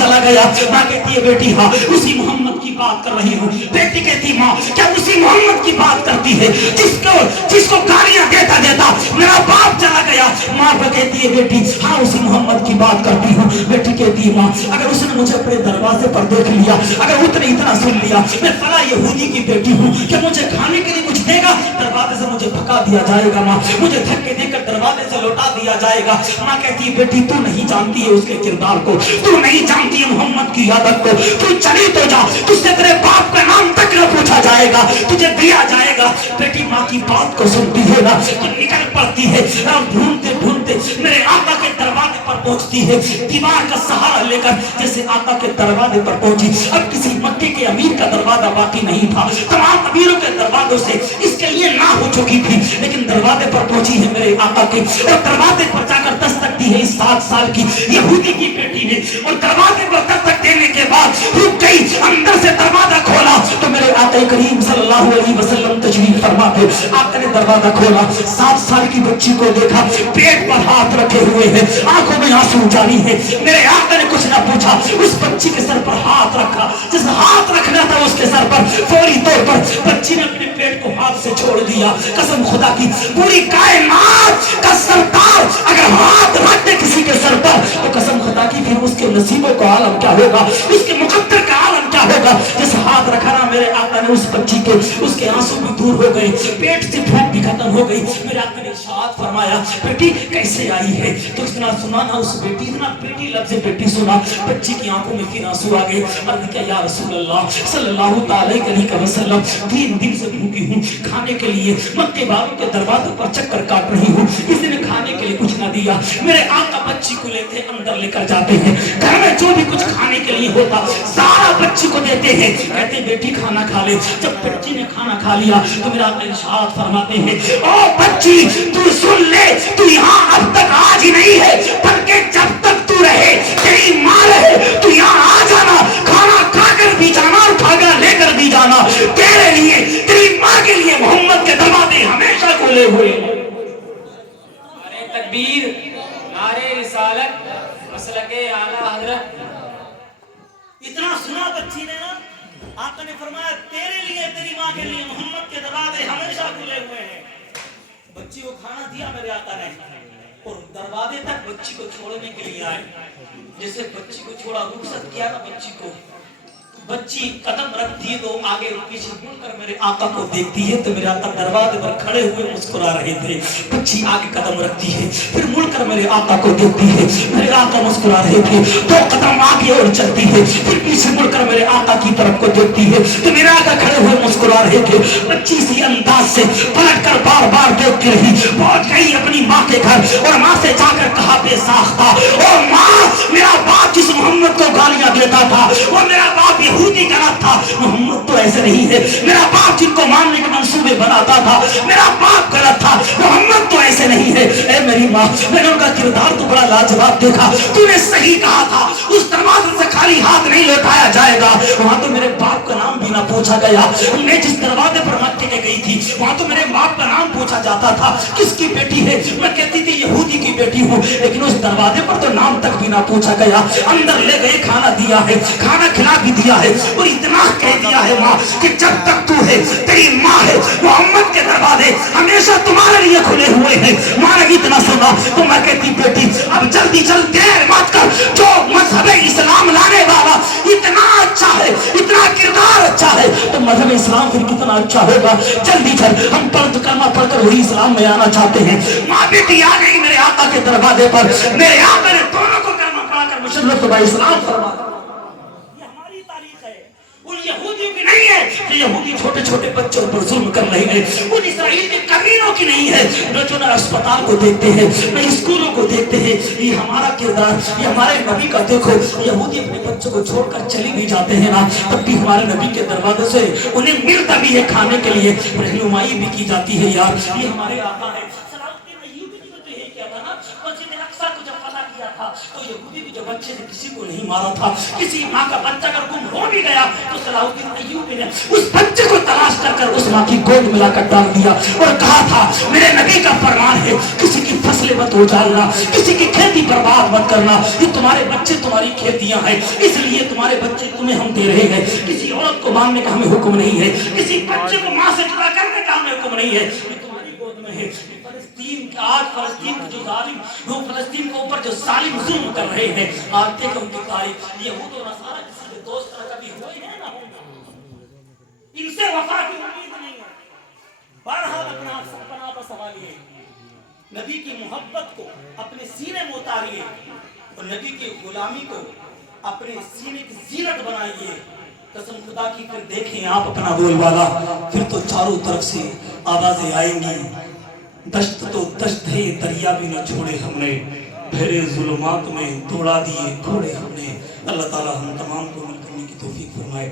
चला गया। माँ कहती है बेटी हाँ उसी मोहम्मद की बात कर रही हूँ। बेटी कहती माँ क्या उसी मोहम्मद की बात करती है जिसको गालियां देता देता मेरा बाप चला गया। माँ कहती है बेटी हाँ उसी मोहम्मद की बात करती हूँ। बेटी कहती है माँ अगर उसने मुझे अपने दरवाजे पर देख लिया, अगर उसने इतना सुन लिया मैं फला यहूदी की बेटी हूँ, क्या मुझे खाने के लिए कुछ देगा? दरवाजे से मुझे भगा दिया जाएगा माँ, मुझे धक्के देकर दरवाजे से लौटा दिया जाएगा। माँ कहती है बेटी तू नहीं जानती है उसके किरदार को, तू नहीं जानती है मोहम्मद की आदत को, तू चली तो जा, तुझसे तेरे बाप का नाम तक न पूछा जाएगा, तुझे दिया जाएगा। बेटी माँ की बात को सुनती है ना तो निकल पड़ती है। ढूंढते ढूंढते मेरे आका के दरवाजे पर पहुंचती है, दीवार का सहारा लेकर जैसे आका के दरवाजे पर पहुंची। अब किसी मक्के के अमीर का दरवाजा बाकी नहीं था, तमाम अमीरों के दरवाजों से इसके लिए ना हो चुकी थी, लेकिन दरवाजे पर पहुंची है मेरे आका के और दरवाजे पर जाकर दस्तक दी है इस 7 साल की यहूदी की बेटी ने। और दरवाजे पर दस्तक देने के बाद रुक गई, अंदर से दरवाजा खोला तो मेरे आका करीम सल्लल्लाहु अलैहि वसल्लम तशरीफ फरमा थे। आका ने दरवाजा खोला, 7 साल की बच्ची को देखा, पेट पर हाथ रखे हुए हैं, आंखों में आंसू जारी है। मेरे आका ने कुछ ना पूछा, उस बच्ची के सर पर हाथ रखा, जिस हाथ रखना था उसके सर पर फौरी तौर पर बच्ची ने अपने पेट को हाथ से छोड़ दिया। कसम खुदा की पूरी कायनात का सरदार अगर हाथ रख दे किसी के सर पर तो कसम खुदा की फिर उसके नसीबों का आलम क्या होगा, उसके मुकद्दर का आलम क्या होगा। जिस हाथ रखा ना मेरे आका ने उस बच्ची के, उसके आंसू भी दूर हो गए, पेट से भूख भी खत्म हो गई। मेरे आका ने इरशाद फरमाया बेटी कैसे आई है? तो इतना सुना ना उस बेटी, इतना बेटी लफ्ज़ बेटी सुना, बच्ची की आंखों में फिर आंसू आ गए। अर्ज़ किया या रसूल अल्लाह सल्लल्लाहु अलैहि वसल्लम 3 दिन से भूखी हूँ, खाने के लिए मक्के वालों के दरवाजे पर चक्कर काट रही हूँ, किसी ने खाने के लिए कुछ ना दिया। मेरे आका बच्ची को लेते अंदर लेकर जाते हैं, घर में जो भी कुछ खाने के लिए होता सारा बच्ची को देते हैं, कहते बेटी खाना खा ले। जब बच्ची ने खाना खा लिया तो मेरा इरशाद फरमाते हैं ओ बच्ची तू सुन ले, तू यहाँ अब तक आज ही नहीं है बल्कि जब तक तू रहे तेरी माँ रहे तू यहाँ आ जाना, खाना खाकर भी जाना और भागा लेकर भी जाना। तेरे लिए तेरी माँ के लिए मोहम्मद के दरवाजे हमेशा खुले हुए। नारे तकबीर, नारे रिसालत, मसलके आला हजरत। इतना सुना बच्ची ने ना, आका ने फरमाया तेरे लिए तेरी माँ के लिए मोहम्मद के दरवाजे हमेशा खुले हुए हैं। बच्ची को खाना दिया मेरे आका ने और दरवाजे तक बच्ची को छोड़ने के लिए आए। जैसे बच्ची को छोड़ा, रुखसत किया ना बच्ची को, बच्ची कदम रखती है तो आगे पीछे मुड़कर मेरे आका को देखती है तो मेरे आका दरवाजे पर खड़े हुए मुस्कुरा रहे थे। बच्ची आगे कदम रखती है फिर मुड़कर मेरे आका को देखती है, मेरे आका मुस्कुरा रहे थे, 2 कदम आगे और चलती है फिर पीछे मुड़कर मेरे आका की तरफ को देखती है तो मेरे आका खड़े हुए मुस्कुरा रहे थे। बच्ची इसी अंदाज से पलट कर बार बार देखती रही, पहुंच गई अपनी माँ के घर और माँ से जाकर कहा बेसाख्ता ओ माँ मेरा बाप जिस मोहम्मद को गालियां देता था वो मेरा बाप यहूदी गलत था, मोहम्मद तो ऐसे नहीं है। मेरा बाप जिनको मानने के मंसूबे बनाता था मेरा बाप गलत था, मोहम्मद तो ऐसे नहीं है। ए मेरी माँ मैंने उनका किरदार तो बड़ा लाजवाब देखा, तूने सही कहा था उस दरवाजे से खाली हाथ नहीं लौटाया जाएगा। वहां तो मेरे बाप का नाम भी ना पूछा गया, मैं जिस दरवाजे पर मक्के में गई थी वहां तो मेरे बाप का नाम पूछा जाता था, किसकी बेटी है? मैं कहती थी यहूदी की बेटी हूँ, लेकिन उस दरवाजे पर तो नाम तक भी ना पूछा गया। अंदर ले गए, खाना दिया है, खाना खिला भी दिया है और इतना कह दिया है माँ कि जब तक तू है तेरी माँ है मोहम्मद के दरवाजे हमेशा तुम्हारे लिए खुले हुए हैं। माँ ने इतना सुना तो मैं कहती बेटी अब जल्दी चल, देर मत कर, जो मजहब इस्लाम लाने वाला इतना अच्छा है, इतना किरदार अच्छा है तो मजहब इस्लाम फिर कितना अच्छा होगा। जल्दी चल, हम कलमा पढ़कर वही इस्लाम में आना चाहते हैं। माँ बेटी आ गई मेरे आका के दरवाजे पर, मेरे आका ने दोनों को कलमा पढ़ाकर मुशर्रफ इस्लाम फरमा। यहूदियों की नहीं है कि यहूदी छोटे छोटे बच्चों पर जुल्म कर रहे हैं, उन इस्राएल के कमीनों की नहीं है जो ना अस्पताल को देखते हैं ना स्कूलों को देखते हैं। ये हमारा किरदार, ये हमारे नबी का देखो, यहूदी अपने बच्चों को छोड़कर चले भी जाते हैं ना तब भी हमारे नबी के दरवाजे से उन्हें मिलता भी है खाने के लिए, रहनुमाई भी की जाती है। यार ये हमारे आका है। तो यहूदी भी जब बच्चे ने किसी को नहीं मारा था। किसी माँ का बच्चा अगर गुम हो भी गया तो सलाहुद्दीन अय्यूबी ने उस बच्चे को तलाश कर उस माँ की गोद में लाकर डाल दिया और कहा था मेरे नबी का फरमान है किसी की फसलें मत उजाड़ना, किसी की खेती बर्बाद मत करना, ये तुम्हारे बच्चे तुम्हारी खेतियां हैं, इसलिए तुम्हारे बच्चे तुम्हें हम दे रहे हैं। किसी औरत को मारने का हमें हुक्म नहीं है, किसी बच्चे को माँ से जुदा करने का हमें हुक्म नहीं है, ये तुम्हारी गोद में है। आज फलस्तीन के जो जालिम, वो फलस्तीन के ऊपर जो जालिम जुल्म कर रहे हैं, आज देखो उनकी तारीफ। यहूद और नसारा किसी के दोस्त का कभी हुए हैं ना, इनसे वफा की उम्मीद नहीं है। बहरहाल अपना सवाल ये, नबी की मोहब्बत को अपने सीने में उतारिए और नबी की गुलामी को अपने सीने की जीनत बनाइए। कसम खुदा की फिर देखें आप अपना बोलबाला, फिर तो चारों तरफ से आवाजें आएंगी। दश्त तो दश्त है, दरिया भी न छोड़े हमने, फेरे जुल्मात में दौड़ा दिए घोड़े हमने। अल्लाह ताला हम तमाम को अमल करने की तौफीक फरमाए।